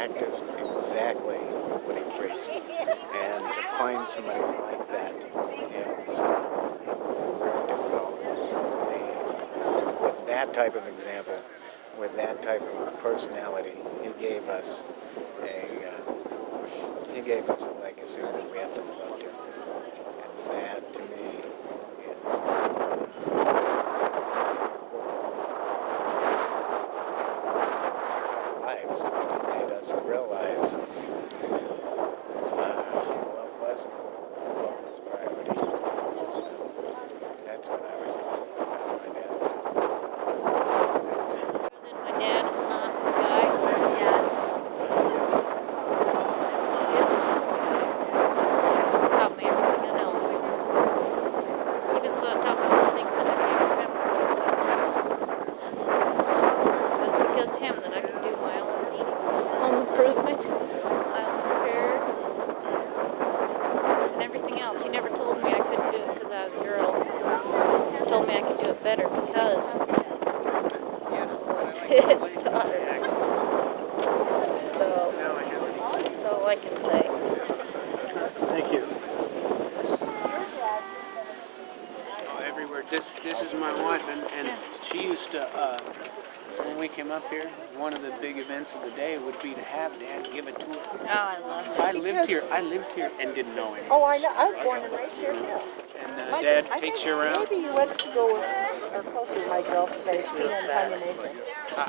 practiced exactly what he preached. And to find somebody like that is very difficult. With that type of example, with that type of personality, he gave us a legacy that we have to live up to. And that, to me, is lives. It made us realize what was important, what was priority. So that's what I would tell my dad. My dad is an awesome guy. Where's he at? He is an awesome guy. Taught me everything I know. Even so, it taught me some things that I can't remember. It's because of him that I can do my own eating, home improvement, my own repairs, and everything else. He never told me I couldn't do it because I was a girl. He told me I could do it better because his daughter. So, that's all I can say. Thank you. Everywhere. This is my wife, and she used to, when we came up here, one of the big events of the day would be to have Dad give a tour. Oh, I love it. I lived here and didn't know him. Oh, I know. I was born and raised here too. And Dad takes you around. Maybe you went to school with, or closer to my girls, age, Tina and Tanya Mason.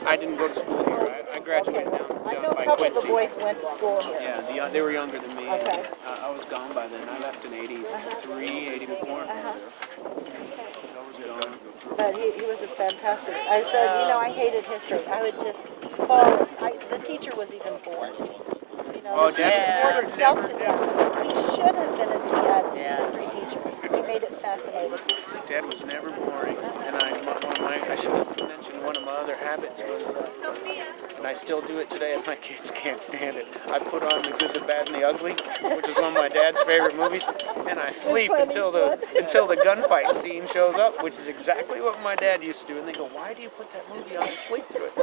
I didn't go to school here. I graduated down I know by a couple of the Quincy. boys went to school here. Yeah, they were younger than me. Okay. I was gone by then. I left in 83, 84. I was gone. But he was a fantastic. I said, you know, I hated history. I would just fall. The teacher was even bored. You know, Oh, the teacher Dad bored himself to death. He should have been a history teacher. He made it fascinating. Dad was never boring, and I should have mentioned one of my other habits was, and I still do it today, and my kids can't stand it. I put on The Good, the Bad, and the Ugly, which is one of my dad's favorite movies, and I sleep until the gunfight scene shows up, which is exactly what my dad used to do. And they go, "Why do you put that movie on and sleep through it?"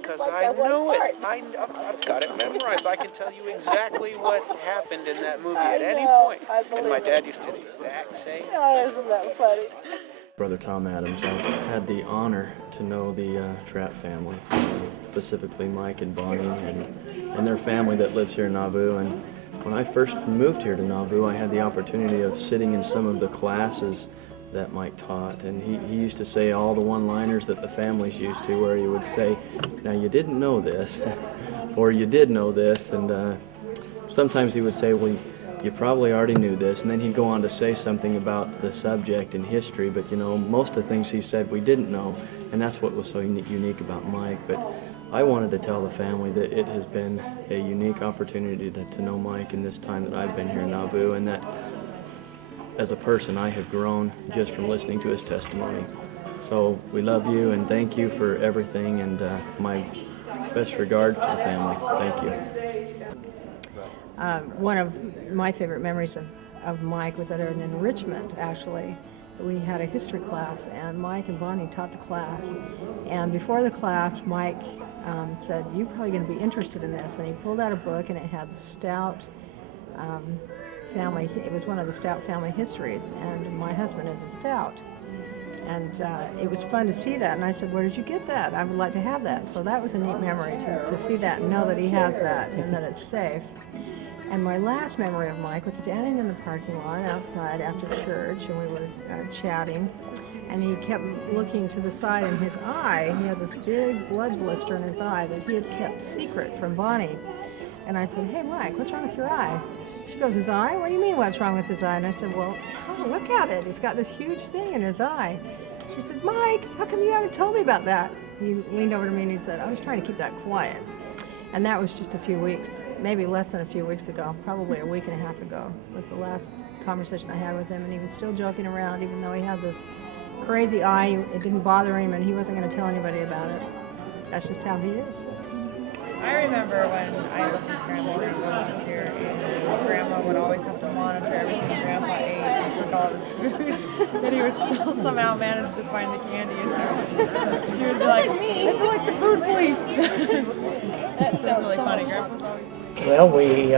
Because I know it. I've got it memorized. I can tell you exactly what happened in that movie at any point. And my dad used to do the exact same. Oh, isn't that funny? Brother Tom Adams. I've had the honor to know the Trapp family, specifically Mike and Bonnie and their family that lives here in Nauvoo. And when I first moved here to Nauvoo, I had the opportunity of sitting in some of the classes that Mike taught. And he used to say all the one-liners that the families used to, where he would say, "Now you didn't know this," or "You did know this." And sometimes he would say, "Well, you probably already knew this," and then he'd go on to say something about the subject in history, but you know, most of the things he said we didn't know, and that's what was so unique about Mike. But I wanted to tell the family that it has been a unique opportunity to know Mike in this time that I've been here in Nauvoo, and that as a person I have grown just from listening to his testimony. So we love you and thank you for everything, and my best regards to the family. Thank you. One of my favorite memories of Mike was at an enrichment, actually. We had a history class, and Mike and Bonnie taught the class. And before the class, Mike said, "You're probably going to be interested in this." And he pulled out a book, and it had the Stout family. It was one of the Stout family histories, and my husband is a Stout. And it was fun to see that. And I said, "Where did you get that? I would like to have that." So that was a neat memory to see that and know that he has that and that it's safe. And my last memory of Mike was standing in the parking lot outside after church, and we were chatting, and he kept looking to the side, and his eye, he had this big blood blister in his eye that he had kept secret from Bonnie. And I said, "Hey, Mike, what's wrong with your eye?" She goes, "His eye? What do you mean, what's wrong with his eye?" And I said, "Well, oh, look at it. He's got this huge thing in his eye." She said, "Mike, how come you haven't told me about that?" He leaned over to me and he said, "I was trying to keep that quiet." And that was just a few weeks, maybe less than a few weeks ago, probably a week and a half ago, was the last conversation I had with him. And he was still joking around, even though he had this crazy eye. It didn't bother him, and he wasn't going to tell anybody about it. That's just how he is. I remember when I lived with Grandma and was here, and Grandma would always have to monitor everything Grandpa ate and cook all this food, and he would still somehow manage to find the candy in there. She was like, "I feel like the food police." That's so was really funny. Grandpa's always Well, we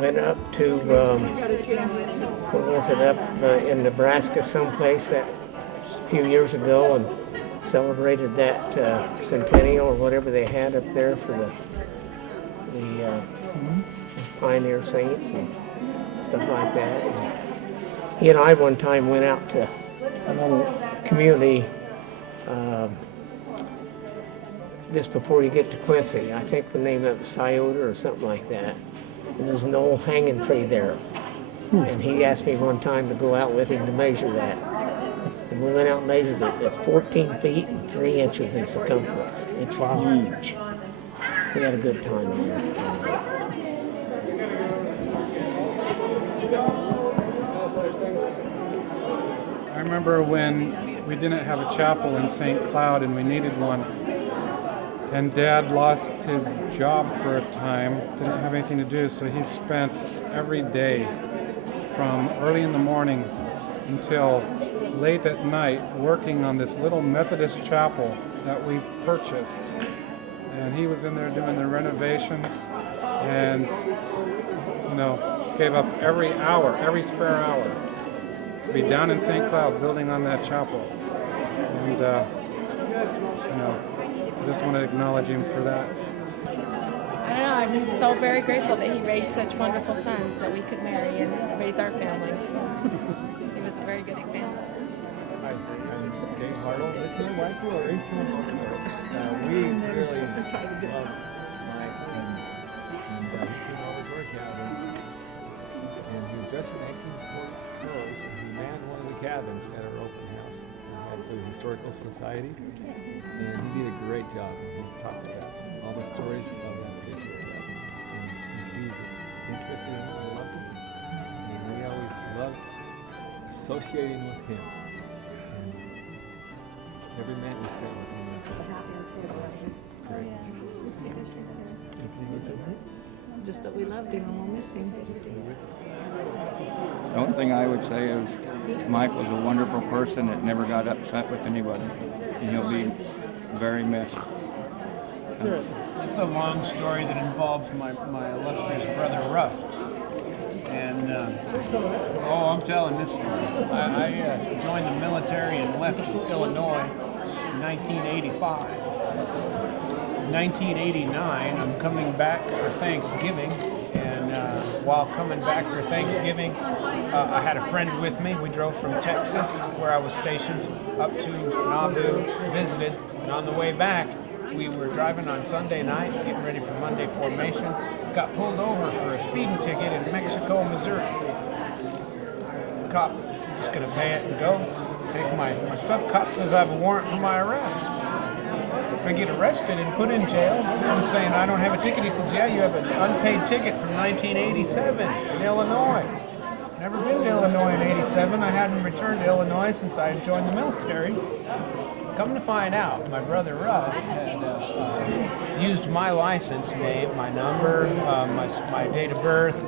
went up to, where was it, up in Nebraska someplace that a few years ago and celebrated that centennial or whatever they had up there for the pioneer saints and stuff like that. And he and I one time went out to a little community just before you get to Quincy. I think the name of it was Scioto or something like that. And there's an old hanging tree there. And he asked me one time to go out with him to measure that. And we went out and measured it. It's 14 feet and 3 inches in circumference. It's huge. We had a good time there. I remember when we didn't have a chapel in St. Cloud and we needed one. And Dad lost his job for a time, didn't have anything to do, so he spent every day from early in the morning until late at night working on this little Methodist chapel that we purchased. And he was in there doing the renovations and, gave up every hour, every spare hour to be down in St. Cloud building on that chapel. And, I just want to acknowledge him for that. I don't know, I'm just so very grateful that he raised such wonderful sons that we could marry and raise our families. He was a very good example. Hi, I'm Dave Hartle. This is my wife, Lori. We really love Mike and he came over to our cabins. And he was dressed in 1940s clothes and he manned one of the cabins at our open house at the Historical Society. And he did a great job. He talked about all the stories of that particular cabin. And he was interested in it and loved it. And we always loved associating with him. And every man we spent with him was great. Anything you said, right? Just that we loved him and we'll miss him. The only thing I would say is Mike was a wonderful person that never got upset with anybody. And he'll be very missed. It's a long story that involves my illustrious brother Russ. And, I'm telling this story. I joined the military and left Illinois in 1985. In 1989, I'm coming back for Thanksgiving. And while coming back for Thanksgiving, I had a friend with me. We drove from Texas, where I was stationed, up to Nauvoo, visited. And on the way back, we were driving on Sunday night, getting ready for Monday formation. Got pulled over for a speeding ticket in Mexico, Missouri. Cop, just gonna pay it and go. Take my stuff. Cop says I have a warrant for my arrest. I get arrested and put in jail. I'm saying I don't have a ticket. He says, yeah, you have an unpaid ticket from 1987 in Illinois. Never been to Illinois in 87. I hadn't returned to Illinois since I had joined the military. Come to find out, my brother Russ had used my license name, my number, my date of birth,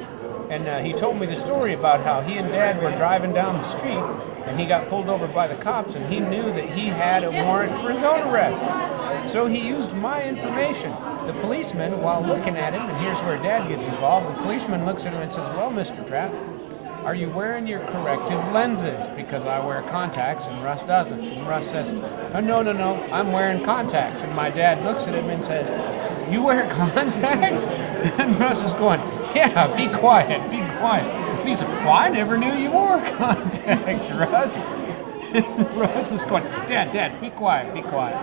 and he told me the story about how he and Dad were driving down the street and he got pulled over by the cops and he knew that he had a warrant for his own arrest. So he used my information. The policeman, while looking at him, and here's where Dad gets involved, the policeman looks at him and says, well, Mr. Trapp, are you wearing your corrective lenses? Because I wear contacts and Russ doesn't. And Russ says, oh, no, I'm wearing contacts. And my dad looks at him and says, you wear contacts? And Russ is going, yeah, be quiet, be quiet. And he said, well, I never knew you wore contacts, Russ. And Russ is going, Dad, be quiet, be quiet.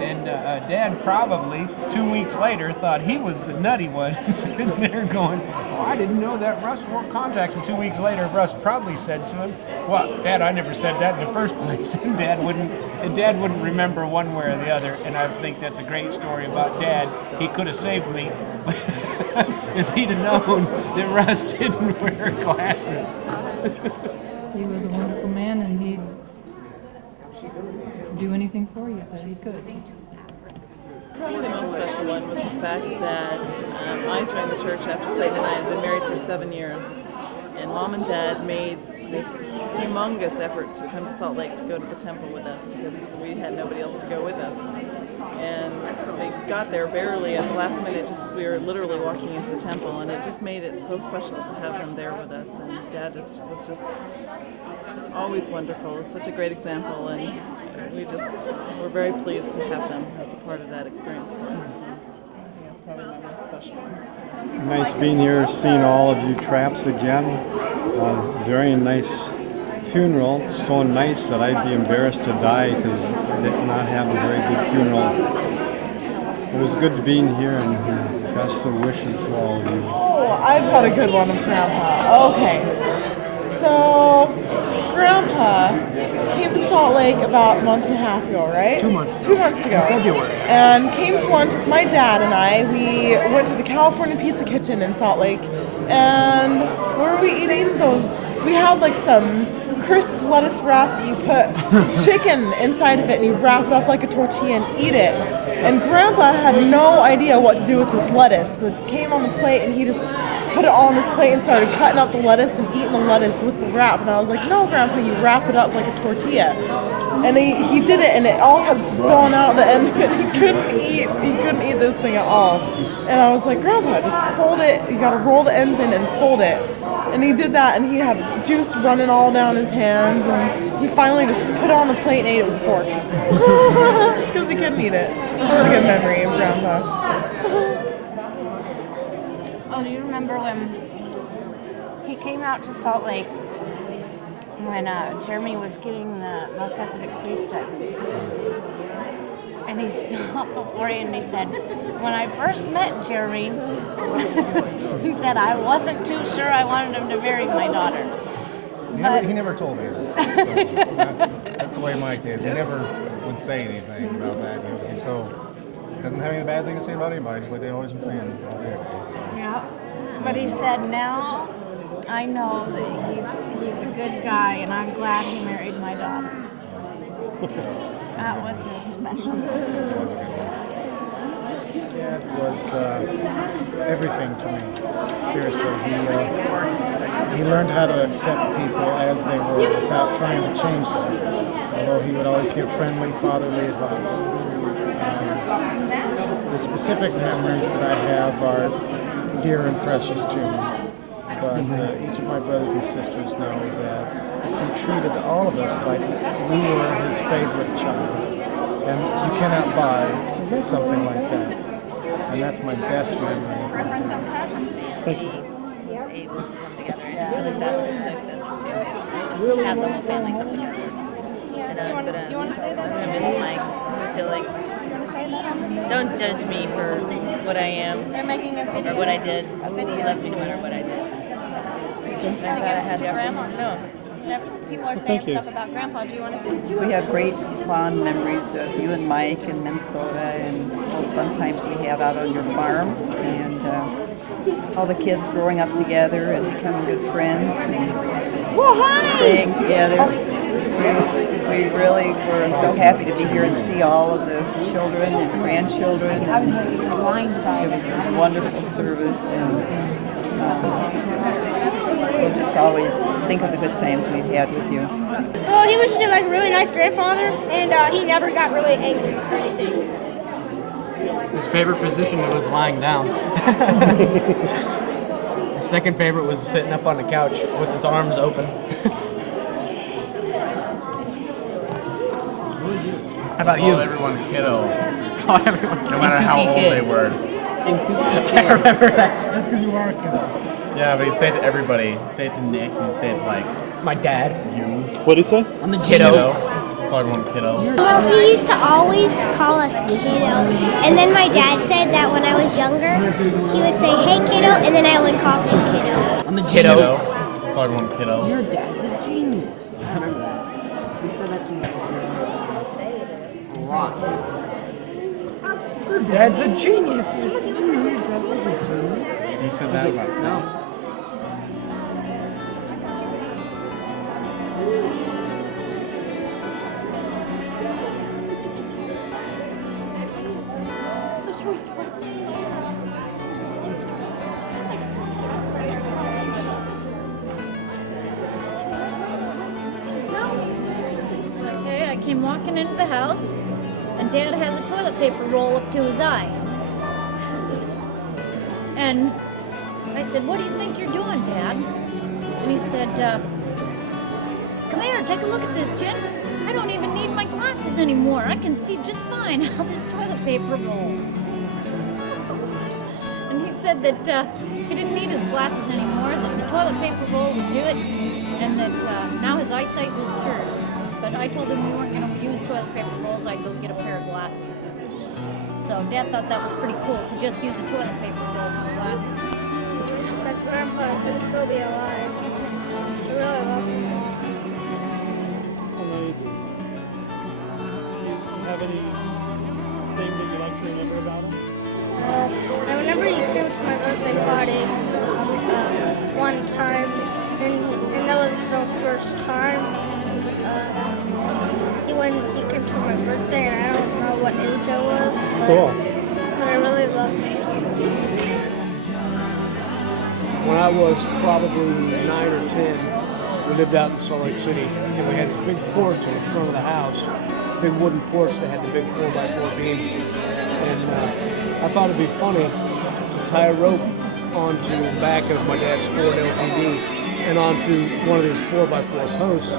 And Dad probably 2 weeks later thought he was the nutty one sitting there going, oh, I didn't know that Russ wore contacts. And 2 weeks later, Russ probably said to him, well, Dad, I never said that in the first place. And Dad wouldn't remember one way or the other. And I think that's a great story about Dad. He could have saved me if he'd have known that Russ didn't wear glasses. He was a wonderful man and he'd do anything for you that he could. Probably the most special one was the fact that I joined the church after Clayton and I had been married for 7 years. And Mom and Dad made this humongous effort to come to Salt Lake to go to the temple with us because we had nobody else to go with us. And they got there barely at the last minute, just as we were literally walking into the temple, and it just made it so special to have them there with us. And Dad was just always wonderful. It's such a great example, and we're very pleased to have them as a part of that experience for us. So I think that's probably my most special one. Nice being here, seeing all of you Trapps again. Very nice funeral. So nice that I'd be embarrassed to die because I did not have a very good funeral. It was good to be in here, and best of wishes to all of you. Oh, I've got a good one of Grandpa. Okay. So, Grandpa came to Salt Lake about a month and a half ago, right? 2 months. 2 months ago. February. And came to lunch with my dad and I. We went to the California Pizza Kitchen in Salt Lake. And where were we eating? We had like some crisp lettuce wrap. You put chicken inside of it and you wrap it up like a tortilla and eat it. And Grandpa had no idea what to do with this lettuce that came on the plate, and he just put it all on his plate and started cutting up the lettuce and eating the lettuce with the wrap. And I was like, no, Grandpa, you wrap it up like a tortilla. And he did it, and it all kept spilling out the end of it. He couldn't eat this thing at all. And I was like, Grandpa, just fold it. You gotta roll the ends in and fold it. And he did that, and he had juice running all down his hands, and he finally just put it on the plate and ate it with a fork. Because he couldn't eat it. It was a good memory of Grandpa. Oh, do you remember when he came out to Salt Lake when Jeremy was getting the Melchizedek priesthood? And he stopped before you and he said, when I first met Jeremy, he said, I wasn't too sure I wanted him to marry my daughter. He never told me that. So, that's the way my kids, he never would say anything about that. You know, 'cause he doesn't have any bad thing to say about anybody, just like they've always been saying. Yeah. But he said, now I know that he's a good guy, and I'm glad he married my daughter. That was his special. Dad was everything to me. Seriously, he learned how to accept people as they were without trying to change them. Although he would always give friendly, fatherly advice. The specific memories that I have are dear and precious to me. But each of my brothers and sisters know that he treated all of us like we were his favorite child. And you cannot buy something like that. And that's my best memory. Thank you. Able to come together. And it's really sad that it took this to have the whole family come together. And I'm gonna miss Mike. I feel like, don't judge me for what I am. They're making a video. Or what I did. He loved me no matter what I did. No. People are saying stuff about Grandpa. Do you want to say? We have great fond memories of you and Mike in Minnesota, and all the fun times we had out on your farm, and all the kids growing up together and becoming good friends and staying together. We really were so happy to be here and see all of the children and grandchildren. And it was a wonderful service, and we'll just always think of the good times we've had with you. Well, he was just like a really nice grandfather, and he never got really angry or anything. His favorite position was lying down. His second favorite was sitting up on the couch with his arms open. How about you? Everyone kiddo. Oh, everyone. No matter how old they were. I remember that. That's because you are a kiddo. Yeah, but he'd say it to everybody. He'd say it to Nick. He'd say it to, like, my dad. You. What'd he say? I'm the kiddo. Call everyone kiddo. Well, he used to always call us kiddo. And then my dad said that when I was younger, he would say, hey kiddo, and then I would call him kiddo. I'm the kiddo. Call everyone kiddo. Your dad's a genius. I remember that. You said that to me a lot. Your dad's a genius. Did you know your dad was a genius? He said that about Sam. Okay, I came walking into the house, and Dad has a toilet paper roll up to his eye. And I said, what do you think you're doing, Dad? And he said, come here, take a look at this, Jen. I don't even need my glasses anymore. I can see just fine how this toilet paper rolls. And he said that he didn't need his glasses anymore, that the toilet paper roll would do it, and that now his eyesight was cured. But I told him we weren't going to use toilet paper rolls, I'd go get a pair of glasses. So Dad thought that was pretty cool, to just use a toilet paper roll for glasses. That Grandpa could still be alive. I really love him. Do you have anything that you like to remember about him? I remember he came to my birthday party one time, and that was the first time. He came to my birthday, and I don't know what age I was, but I really loved him. When I was probably 9 or 10, we lived out in Salt Lake City, and we had this big porch in front of the house, big wooden porch that had the big 4x4 beam. And I thought it'd be funny to tie a rope onto the back of my dad's Ford LTD and onto one of these 4x4 posts,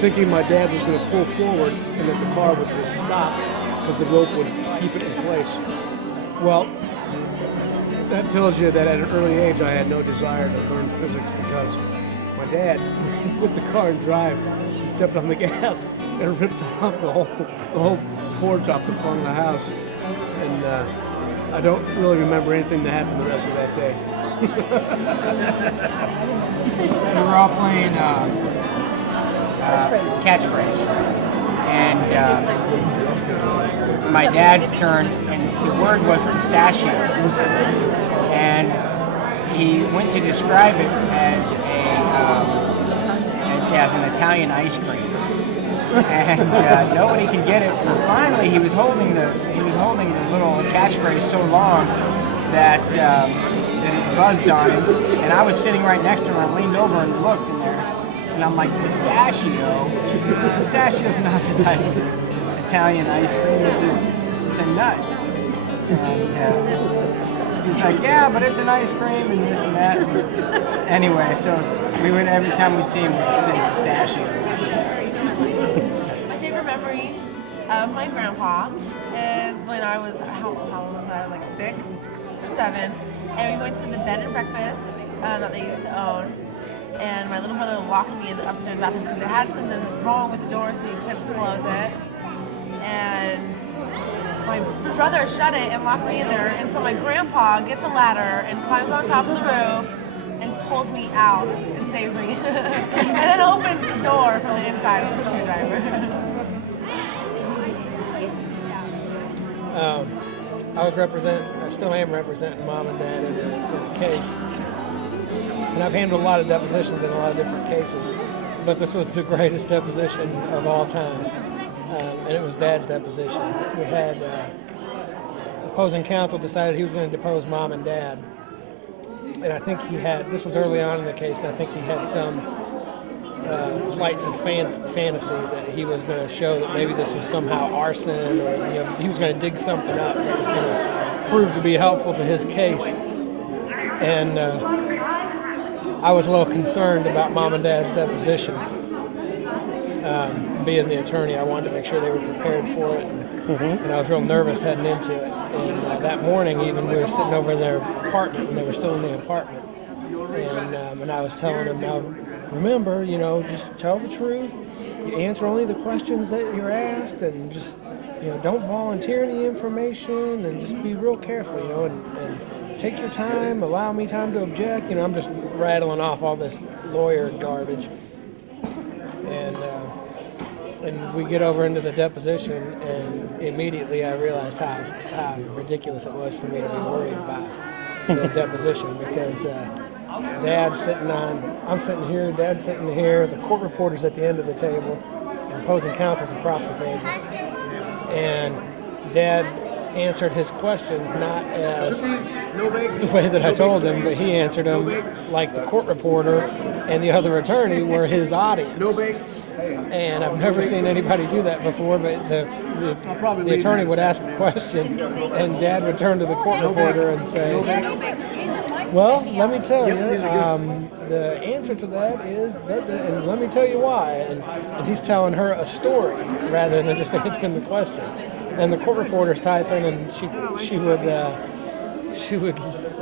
thinking my dad was going to pull forward and that the car would just stop because the rope would keep it in place. Well, that tells you that at an early age I had no desire to learn physics because my dad put the car in drive and stepped on the gas and ripped off the whole porch off the front of the house. And I don't really remember anything that happened the rest of that day. We were all playing catchphrase, and my dad's turn, and the word was pistachio, and he went to describe it as an Italian ice cream, and nobody could get it. And finally, he was holding the little catchphrase so long that it buzzed on him, and I was sitting right next to him. I leaned over and looked in there, and I'm like, pistachio? Pistachio's not a type of Italian ice cream. It's a nut. And he's like, yeah, but it's an ice cream and this and that. And anyway, so we would, every time we'd see him, we'd say pistachio. My favorite memory of my grandpa is when I was, how old was I? Like 6 or 7. And we went to the bed and breakfast that they used to own. And my little brother locked me in the upstairs bathroom because it had something wrong with the door, so he couldn't close it. And my brother shut it and locked me in there. And so my grandpa gets a ladder and climbs on top of the roof and pulls me out and saves me. And then opens the door from the inside with a screwdriver. I still am representing Mom and Dad in this case. And I've handled a lot of depositions in a lot of different cases, but this was the greatest deposition of all time. And it was Dad's deposition. We had opposing counsel decided he was going to depose Mom and Dad. And I think this was early on in the case, and I think he had some flights of fantasy that he was going to show that maybe this was somehow arson, or he was going to dig something up that was going to prove to be helpful to his case. And I was a little concerned about Mom and Dad's deposition. Being the attorney, I wanted to make sure they were prepared for it, and I was real nervous heading into it. And that morning, even, we were sitting over in their apartment when they were still in the apartment, and I was telling them, now remember, just tell the truth. You answer only the questions that you're asked, and just don't volunteer any information, and just be real careful, and take your time, allow me time to object. I'm just rattling off all this lawyer garbage. And we get over into the deposition, and immediately I realized how ridiculous it was for me to be worried about the deposition, because I'm sitting here, Dad's sitting here, the court reporter's at the end of the table, and opposing counsel's across the table. And Dad answered his questions not as the way that I told him, but he answered them like the court reporter and the other attorney were his audience. And I've never seen anybody do that before, but the attorney would ask a question, and Dad would turn to the court reporter and say, well, let me tell you, the answer to that is that, and let me tell you why. And he's telling her a story rather than just answering the question. And the court reporter's typing, and she would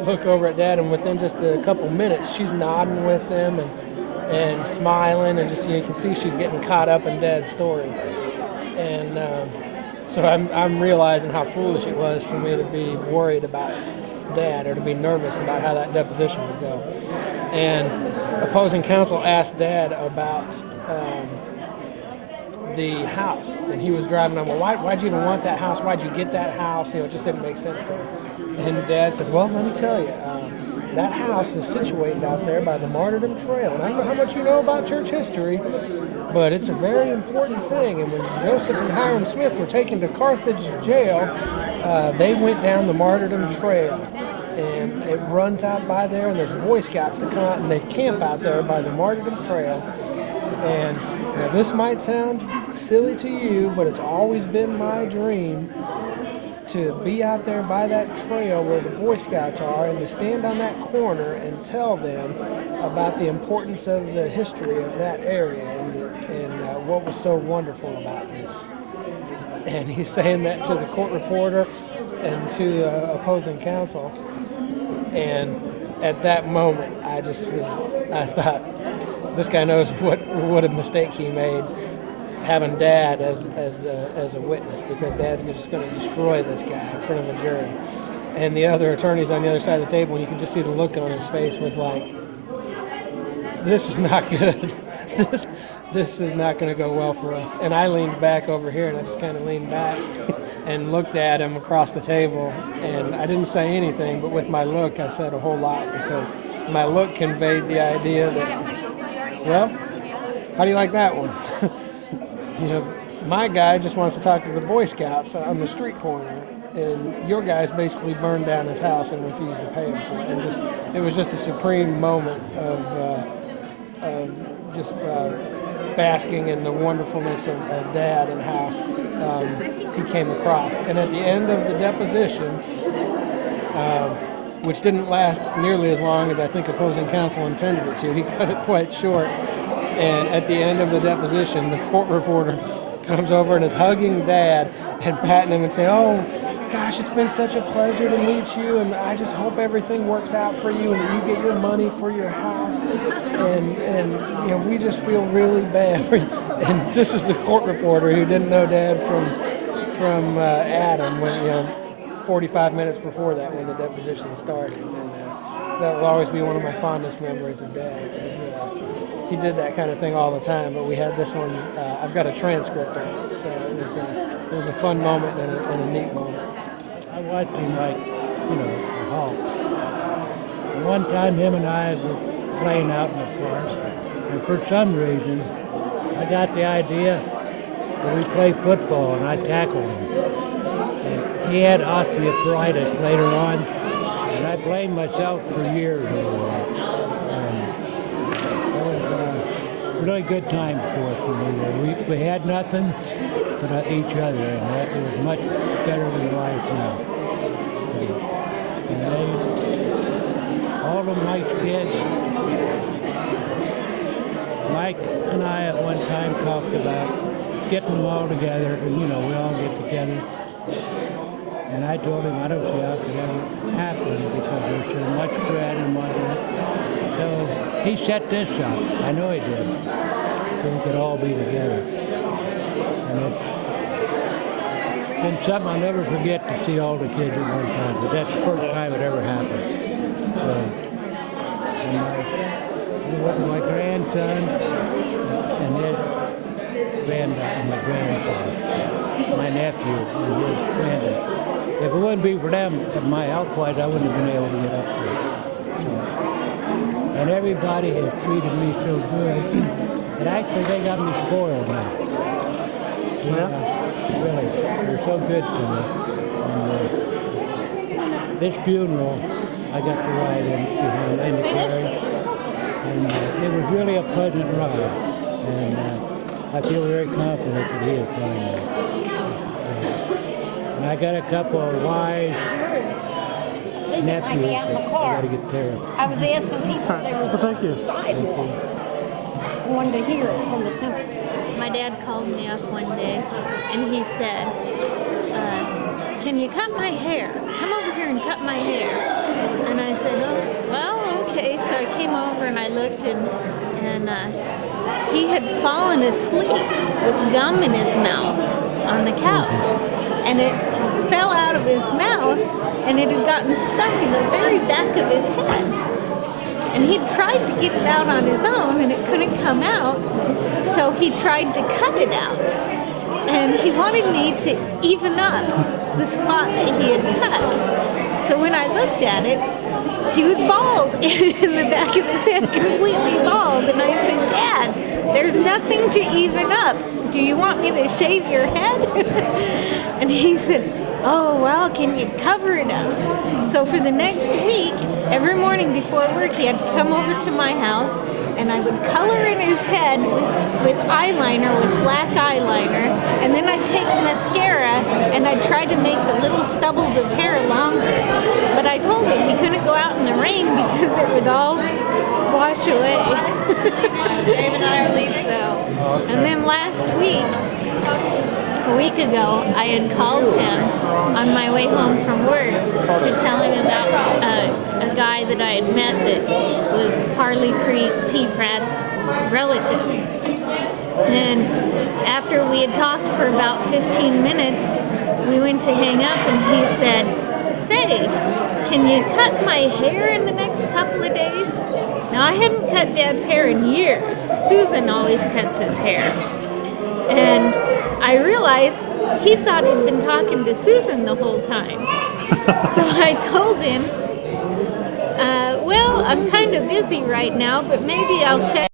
look over at Dad, and within just a couple minutes, she's nodding with him and smiling, and just you can see she's getting caught up in Dad's story. And so I'm realizing how foolish it was for me to be worried about Dad or to be nervous about how that deposition would go. And opposing counsel asked Dad about the house, and he was driving on, well, why'd you even want that house? Why'd you get that house? You know, it just didn't make sense to him. And Dad said, well, let me tell you, that house is situated out there by the Martyrdom Trail. And I don't know how much you know about church history, but it's a very important thing. And when Joseph and Hiram Smith were taken to Carthage jail, they went down the Martyrdom Trail. And it runs out by there, and there's Boy Scouts that come out, and they camp out there by the Martyrdom Trail. And now this might sound silly to you, but it's always been my dream to be out there by that trail where the Boy Scouts are and to stand on that corner and tell them about the importance of the history of that area and what was so wonderful about this. And he's saying that to the court reporter and to opposing counsel. And at that moment, I thought, this guy knows what a mistake he made having Dad as a witness, because Dad's just going to destroy this guy in front of the jury. And the other attorneys on the other side of the table, and you could just see the look on his face was like, this is not good. This is not going to go well for us. And I leaned back over here, and I just kind of leaned back and looked at him across the table, and I didn't say anything, but with my look, I said a whole lot, because my look conveyed the idea that, well, how do you like that one? You know, my guy just wants to talk to the Boy Scouts on the street corner, and your guys basically burned down his house and refused to pay him for it. And it was just a supreme moment of basking in the wonderfulness of Dad and how he came across. And at the end of the deposition, which didn't last nearly as long as I think opposing counsel intended it to, he cut it quite short. And at the end of the deposition, the court reporter comes over and is hugging Dad and patting him and saying, oh, gosh, it's been such a pleasure to meet you, and I just hope everything works out for you and that you get your money for your house. And you know, we just feel really bad for you. And this is the court reporter who didn't know Dad from Adam when, 45 minutes before that when the deposition started. And that will always be one of my fondest memories of Dad. He did that kind of thing all the time, but we had this one. I've got a transcript of it, so it was a fun moment and a neat moment. I watched him like, a hawk. And one time him and I were playing out in the park, and for some reason, I got the idea that we play football, and I tackled him. And he had osteoarthritis later on, and I blamed myself for years over that. Really good times for us. We had nothing but each other, and that was much better than life now. And all of Mike's kids, Mike and I at one time talked about getting them all together, and we all get together. And I told him I don't see how it could ever happen because there's so much bread and whatnot. So he set this up. I know he did. So we could all be together. And it's been something I'll never forget to see all the kids at one time. But that's the first time it ever happened. So, and my grandson and my grandson, my nephew and his granddad. If it wouldn't be for them, my health-wise, I wouldn't have been able to get up there. And everybody has treated me so good. And actually, they got me spoiled now. Really, they're so good to me. And, this funeral, I got to ride in behind in the carriage, and it was really a pleasant ride, and I feel very confident that he'll find me. And I got a couple of wise nephews that I got to get care of. I was asking people as they were Well, thank you. sidewalk, wanting to hear it from the temple. My dad called me up one day and he said, can you cut my hair? Come over here and cut my hair. And I said, oh, well, okay. So I came over and I looked and he had fallen asleep with gum in his mouth on the couch. And it fell out of his mouth and it had gotten stuck in the very back of his head. And he tried to get it out on his own and it couldn't come out. So he tried to cut it out. And he wanted me to even up the spot that he had cut. So when I looked at it, he was bald in the back of his head, completely bald. And I said, Dad, there's nothing to even up. Do you want me to shave your head? And he said, oh, well, can you cover it up? So for the next week, every morning before work, he had to come over to my house, and I would color in his head with eyeliner, with black eyeliner, and then I'd take mascara, and I'd try to make the little stubbles of hair longer. But I told him he couldn't go out in the rain because it would all wash away. Dave and I are leaving. And then last week, a week ago, I had called him on my way home from work to tell him about a guy that I had met that was Harley P. Pratt's relative. And after we had talked for about 15 minutes, we went to hang up and he said, say, can you cut my hair in the next couple of days? Now, I hadn't cut Dad's hair in years. Susan always cuts his hair. And I realized he thought he'd been talking to Susan the whole time. So I told him, well, I'm kind of busy right now, but maybe I'll check.